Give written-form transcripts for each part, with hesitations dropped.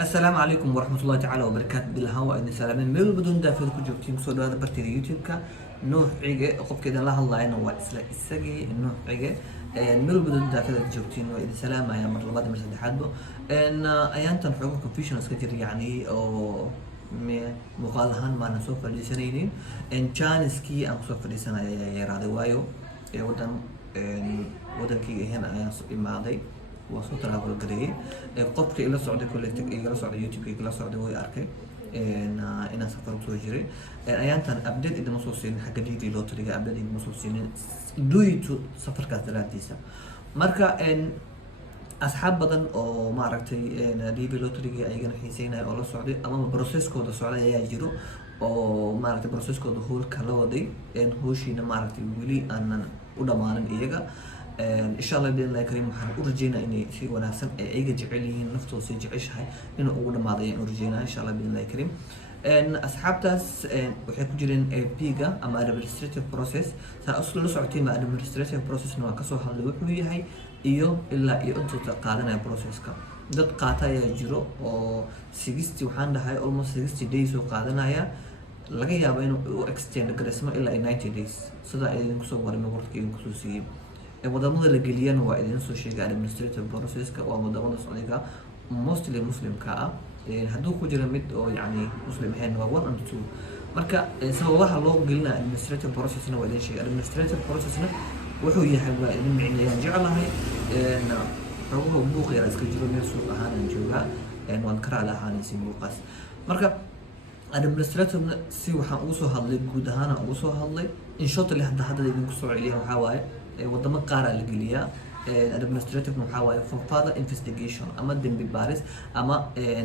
السلام عليكم ورحمة الله تعالى وبركاته بالهواء إن سلامين ميل بدون دافع كجوتين سودا هذا برتي يوتيوب كا نوح عجة قف كده الله الله أنا وإسلا إسقي نوح عجة ميل بدون دافع كجوتين وإذا سلام يا مرة بعد مرة حدو إن أيام تنحوك كونفيشنز كتير يعني أو مقالهان ما نسوف في سنين إن كان سكي أم سوف في سنة يا رادي وايو ودن كي هنا أيام إمادي وصوت راقل قريه قبتي إلى السعودية كلها إلى السعودية يوتيوب إلى السعودية وهي أركي إن سفر بسوجري أيام تان أبديت إذا مصوصين حق دي لوتري أبديت إذا مصوصين دويتو سفر كاتلات ديسا مركا إن أصحاب بدن أو ما عرفتي إن دي لوتري أيجنا حسين أو السعودية أما بروسيس كود السعودية يجرو أو ما عرفت بروسيس كود هو الكلاودي إن هو شيء ما عرفتي ولي أن وده ما لن إيجا إن شاء الله بإذن الله الكريم وحنا أرجينا إني في وناسم أيجا جعليه نفطو سيجعشها إنه أول ما ضيع أرجينا إن شاء الله بإذن الله الكريم إن أصحاب تاس وحيكون جرين بيجا أما administrative process سأصل لسعتي ما administrative process نوع كسو حل وحوي هاي إيو إلا إيو أنتو تقادنا process كا dad qaataya jiro oo 60 waxaan dhahay almost 60 days oo qaadanaya laga yaabo inuu extend gareysmo ilaa 90 days sida ay idinku soo warin warkii idinku soo siiyay wadamada la geliyaan waa idin soo sheegay administrative process-ka waa wadamada Sacuudiga mostly muslimka ah hadduu ku jira mid oo yani muslim ahayn waa 1 and 2 marka sababaha loo gelina administrative process-na waa idin sheegay administrative process-na wuxuu yahay waa idin micnayaan jeclahay xoguhu buuq yar iska jiro meel suuq ahaan aan joogaa waan karaa lahaanaysi buuqaas marka administrative si waxaan ugu soo hadlay guud ahaan ugu soo hadlay in short li hadda idinku soo celiyay waxa waaye wadamo qaar la geliyaa administrative waxa waaye for further investigation ama dambi baaris ama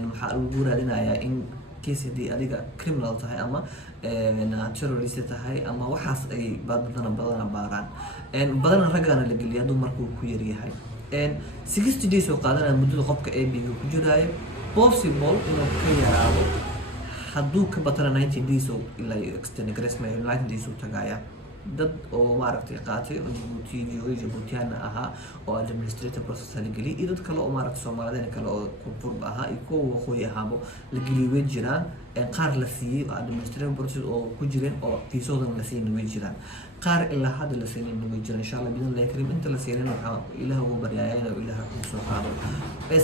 waxa lagu raadinayaa in case adiga criminal tahay ama terrorist tahay ama waxaas ay badana baaraan ragana la geliyaa dumarku ku yar yahay 60 days oo qaadanaya muddada qofka AB ku jiraayo possible inuu ka yaraado hadduu ka batana 90 days oo ilaa extend grace 90 days oo tagaya dad oo maaragtay qaatay Djibouti ahaa oo administrative process la geliyay iyo dad kale oo maaragtay Soomaaliyeed kale oo koonfur ahaa iyo kuwa waqooyi ahaabo la geliyay way jiraan qaar la siiyay administrative process oo ku jireen oo fiisoodan la siiyay way jiraan qaar ilaa hadda la siiyay way jiraan insha Allah bidin la karim inta la siiyay waxa Ilaahay ugu baryaayay inuu Ilaahay ku soo qaado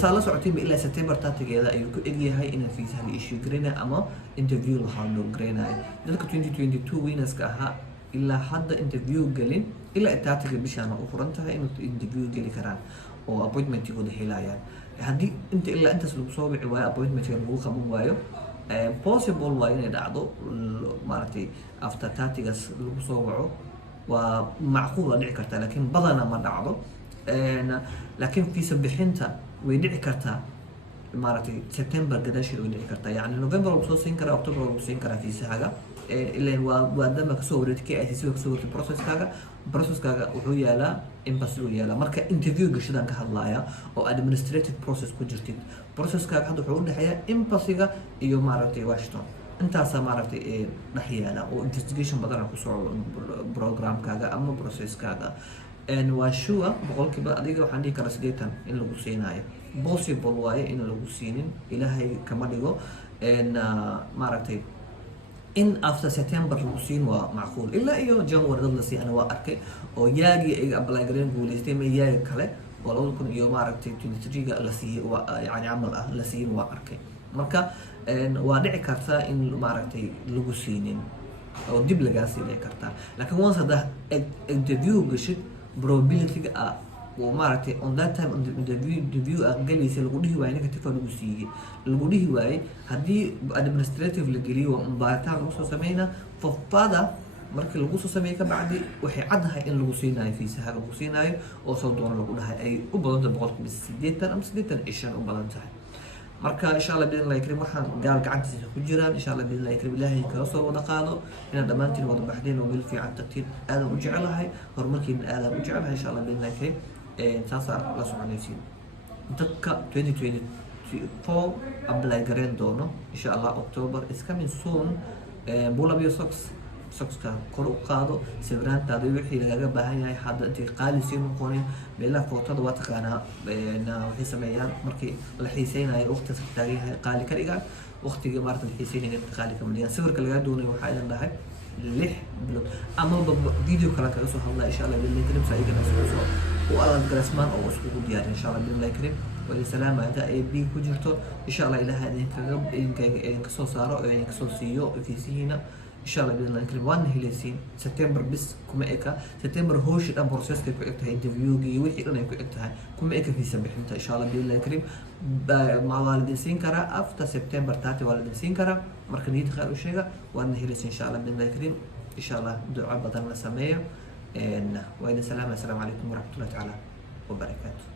sala socotay ilaa September taatigeeda ayuu ku egyahay in fiisaha la issue gareena ama interview la hado gareena dadka 2022 winners-ka ahaa إلا حد interview قلين إلا التعتقد بشأنه أخرنتها إنه interview قلي كران أو appointment يقول هلايا هدي أنت إلا أنت سلوك صوبع ويا appointment يقول خمون وايو possible واين يدعو مرتي after تعتقد سلوك صوبعه ومعقول أدعي كرتا لكن بدنا ما دعو لكن في سبحينتا ويدعي كرتا مرتي سبتمبر قداش ويدعي كرتا يعني نوفمبر وصوصين كرا أكتوبر وصوصين كرا في ساعة إلا وعندما كسورت كي أساسي كسورت البروسيس كاغا وحو يالا إمباسلو يالا مركا انترفيو قشدان كهاللايا أو administrative process كجرتين بروسيس كاغا حدو حول نحيا إمباسيغا إيو مارتي واشتون انتاسا مارتي نحيالا أو investigation بدنا كسور بروغرام كاغا أما بروسيس كاغا إن واشوا بقول كبا أديكا وحان ديكا رسليتان إن لغو سينايا possible واي إن لغو سينين إلهي كما ديغو إن مارتي in after September lusin waa macquul ilaa iyo January dad la si ana waa arkay oo yaagi ay apply gareen guuleystay ma yaagi kale oo 2000 maaragtay 23 la siiyay waa yani amal ah la siiyay waa arkay marka waa dhici kartaa in maaragtay lagu siinin oo dib laga siiyay kartaa laakiin once hada interview gashid probability ah ومارتي on that time on the interview قاليسي lagu dhihi waayay negative lagu siiyay lagu dhihi waayay hadii administrative la geliyo baaritaan lagu soo sameeyna fafada markii lagu soo sameeyay ka bacdi waxay cadahay in lagu siinayo fiisaha lagu siinayo oo soo doon lagu dhahay ay u badan tahay 8 ama 8 u badan tahay marka insha Allah bidin la yakrim waxaan gaal gacantiisa ku jiraan insha Allah bidin la yakrim Ilaahay ka soo wada qaado ina dhamaantiin wada baxdeen oo meel fiican tagtiin aad u jecelahay horumarkiin aad u jecelahay insha Allah bidin la yakrim تاسع لا سبحانه دكا 2024 apply gareen doono إن شاء الله أكتوبر is coming soon بولا بيو سوكس socska kor u qaado sawiraantaada wixii lagaga baahan yahay hadda intay qaali sii noqonin meelaha footada waa taqaanaa waxay sameeyaan markii la xiiseynayo waqti taagan yahay qaali ka dhigaan waqtigii maarta la xiiseynaya qaali ka maliyaan sawirka lagaa doonayo waxaa idan dhahay 6 bilood ama video kale kaga soo hadlaa insha Allah billahi karim saayigana soo oo aad galasmaan oo isku diyaar insha Allah billahi karim wali salaama inta ay bi ku jirto insha Allah ilaahay idinka soo saaro oo idinka soo siiyo fiisiina insha Allah billahi karim waan heleysiin September bis kuma eka September hooshi dhan processka ku egtahay interviewgi wixii dhan ay ku egtahay kuma eka fiisa bixinta insha Allah billahi karim ma waalidin siin kara after September 30 waalidin siin kara marka niyad khair u sheega waan heleysiin insha Allah billahi karim insha Allah duca badan la sameeyo wa ila salaam assalamu alaykum wa rahmatullahi ta'ala wa barakatuh